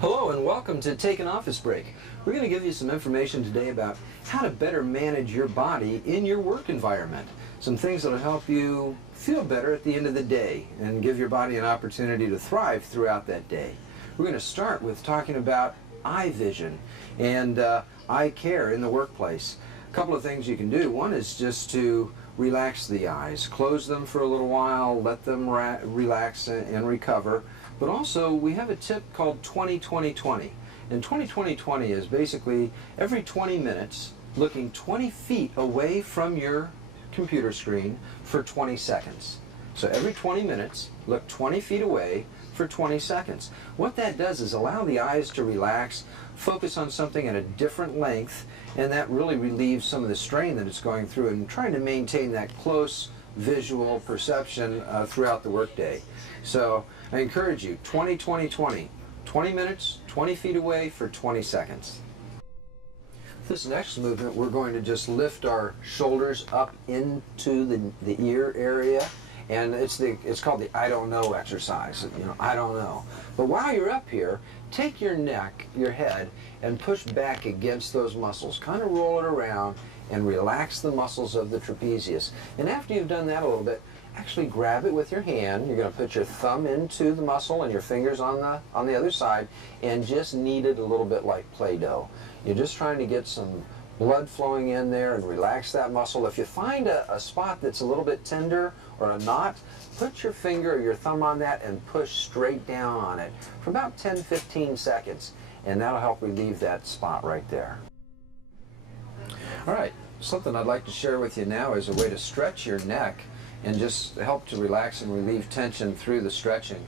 Hello and welcome to Take an Office Break. We're going to give you some information today about how to better manage your body in your work environment. Some things that will help you feel better at the end of the day and give your body an opportunity to thrive throughout that day. We're going to start with talking about eye vision and eye care in the workplace. A couple of things you can do. One is just to relax the eyes. Close them for a little while, let them relax and recover. But also, we have a tip called 20-20-20. And 20-20-20 is basically every 20 minutes looking 20 feet away from your computer screen for 20 seconds. So every 20 minutes, look 20 feet away for 20 seconds. What that does is allow the eyes to relax, focus on something at a different length, and that really relieves some of the strain that it's going through and trying to maintain that close visual perception throughout the workday. So I encourage you, 20-20-20. 20 minutes, 20 feet away for 20 seconds. This next movement, we're going to just lift our shoulders up into the ear area. And it's called the I don't know exercise. I don't know. But while you're up here, take your neck, your head, and push back against those muscles. Kind of roll it around and relax the muscles of the trapezius. And after you've done that a little bit, actually grab it with your hand. You're going to put your thumb into the muscle and your fingers on the other side and just knead it a little bit like Play-Doh. You're just trying to get some blood flowing in there and relax that muscle. If you find a spot that's a little bit tender or a knot, put your finger or your thumb on that and push straight down on it for about 10-15 seconds, and that'll help relieve that spot right there. All right, something I'd like to share with you now is a way to stretch your neck and just help to relax and relieve tension through the stretching.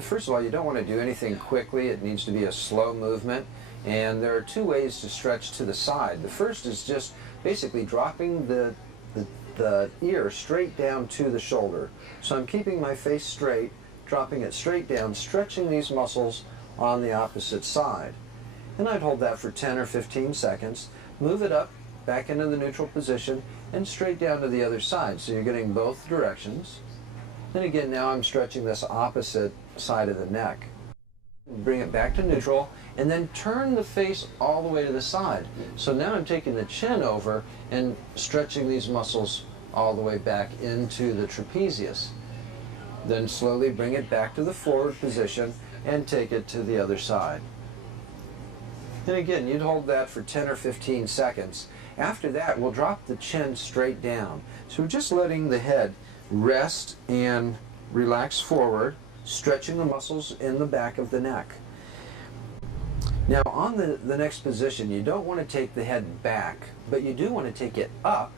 First of all, you don't want to do anything quickly. It needs to be a slow movement. And there are two ways to stretch to the side. The first is just basically dropping the ear straight down to the shoulder. So I'm keeping my face straight, dropping it straight down, stretching these muscles on the opposite side. And I'd hold that for 10 or 15 seconds, move it up, back into the neutral position, and straight down to the other side. So you're getting both directions. And again, now I'm stretching this opposite side of the neck. Bring it back to neutral, and then turn the face all the way to the side. So now I'm taking the chin over and stretching these muscles all the way back into the trapezius. Then slowly bring it back to the forward position and take it to the other side. And again, you'd hold that for 10 or 15 seconds. After that, we'll drop the chin straight down. So we're just letting the head rest and relax forward, stretching the muscles in the back of the neck. Now on the next position, you don't want to take the head back, but you do want to take it up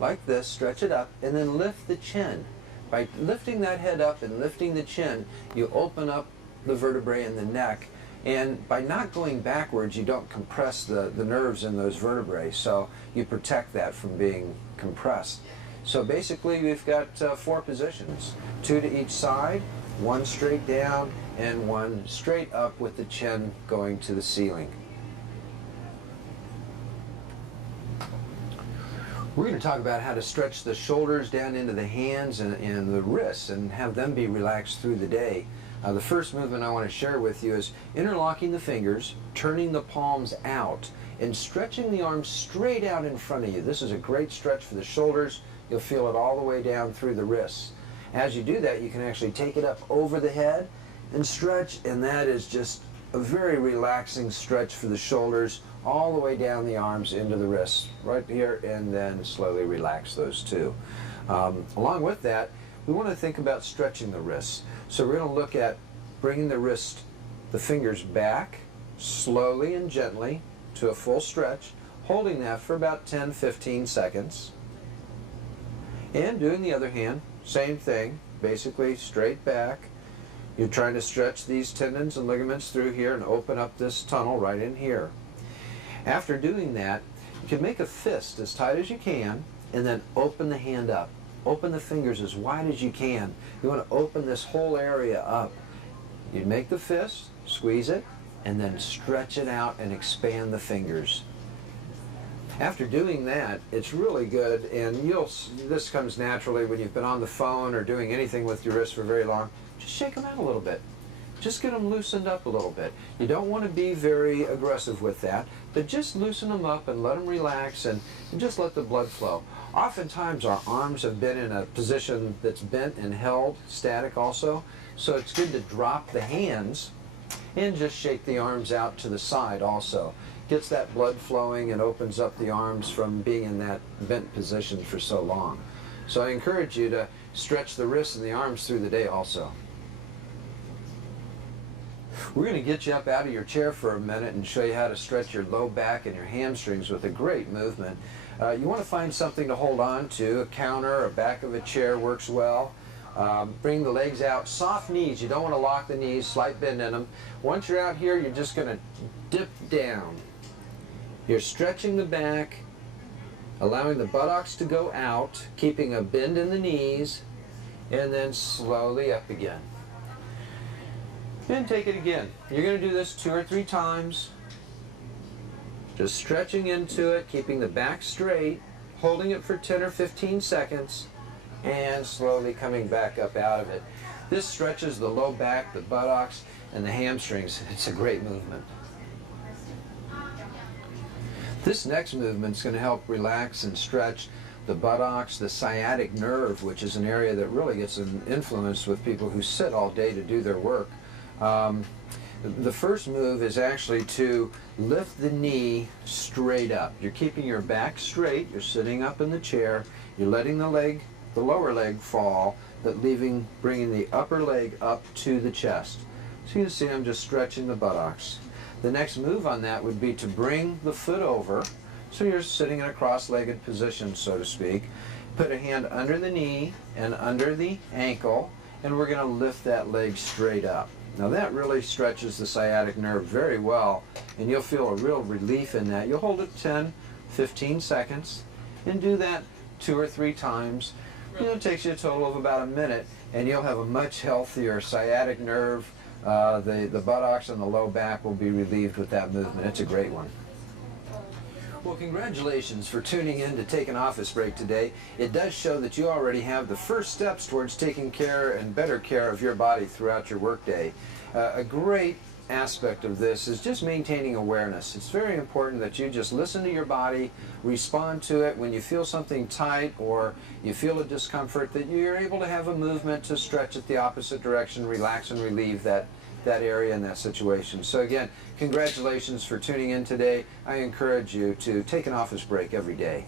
like this, stretch it up, and then lift the chin. By lifting that head up and lifting the chin, you open up the vertebrae in the neck, and by not going backwards, you don't compress the nerves in those vertebrae, so you protect that from being compressed. So basically we've got 4 positions, 2 to each side, 1 straight down, and 1 straight up with the chin going to the ceiling. We're going to talk about how to stretch the shoulders down into the hands and the wrists and have them be relaxed through the day. The first movement I want to share with you is interlocking the fingers, turning the palms out, and stretching the arms straight out in front of you. This is a great stretch for the shoulders. You'll feel it all the way down through the wrists. As you do that, you can actually take it up over the head and stretch, and that is just a very relaxing stretch for the shoulders all the way down the arms into the wrists, right here, and then slowly relax those too. Along with that, we want to think about stretching the wrists. So we're going to look at bringing the fingers back slowly and gently to a full stretch, holding that for about 10-15 seconds. And doing the other hand, same thing, basically straight back. You're trying to stretch these tendons and ligaments through here and open up this tunnel right in here. After doing that, you can make a fist as tight as you can and then open the hand up. Open the fingers as wide as you can. You want to open this whole area up. You make the fist, squeeze it, and then stretch it out and expand the fingers. After doing that, it's really good, and this comes naturally when you've been on the phone or doing anything with your wrist for very long. Just shake them out a little bit. just get them loosened up a little bit. You don't want to be very aggressive with that, but just loosen them up and let them relax and just let the blood flow. Oftentimes our arms have been in a position that's bent and held static also, so it's good to drop the hands and just shake the arms out to the side also. Gets that blood flowing and opens up the arms from being in that bent position for so long. So I encourage you to stretch the wrists and the arms through the day also. We're going to get you up out of your chair for a minute and show you how to stretch your low back and your hamstrings with a great movement. You want to find something to hold on to. A counter or back of a chair works well. Bring the legs out. Soft knees. You don't want to lock the knees. Slight bend in them. Once you're out here, you're just going to dip down. You're stretching the back, allowing the buttocks to go out, keeping a bend in the knees, and then slowly up again. And take it again. You're going to do this 2 or 3 times. Just stretching into it, keeping the back straight, holding it for 10 or 15 seconds, and slowly coming back up out of it. This stretches the low back, the buttocks, and the hamstrings. It's a great movement. This next movement is going to help relax and stretch the buttocks, the sciatic nerve, which is an area that really gets influenced with people who sit all day to do their work. The first move is actually to lift the knee straight up. You're keeping your back straight, you're sitting up in the chair, you're letting the lower leg fall, but bringing the upper leg up to the chest. So you can see I'm just stretching the buttocks. The next move on that would be to bring the foot over, so you're sitting in a cross-legged position, so to speak. Put a hand under the knee and under the ankle, and we're going to lift that leg straight up. Now that really stretches the sciatic nerve very well, and you'll feel a real relief in that. You'll hold it 10, 15 seconds, and do that 2 or 3 times. It takes you a total of about a minute, and you'll have a much healthier sciatic nerve. The buttocks and the low back will be relieved with that movement. It's a great one. Well, congratulations for tuning in to Take an Office Break today. It does show that you already have the first steps towards taking care and better care of your body throughout your workday. A great aspect of this is just maintaining awareness. It's very important that you just listen to your body, respond to it when you feel something tight or you feel a discomfort, that you're able to have a movement to stretch it the opposite direction, relax and relieve that area and that situation. So again, congratulations for tuning in today. I encourage you to take an office break every day.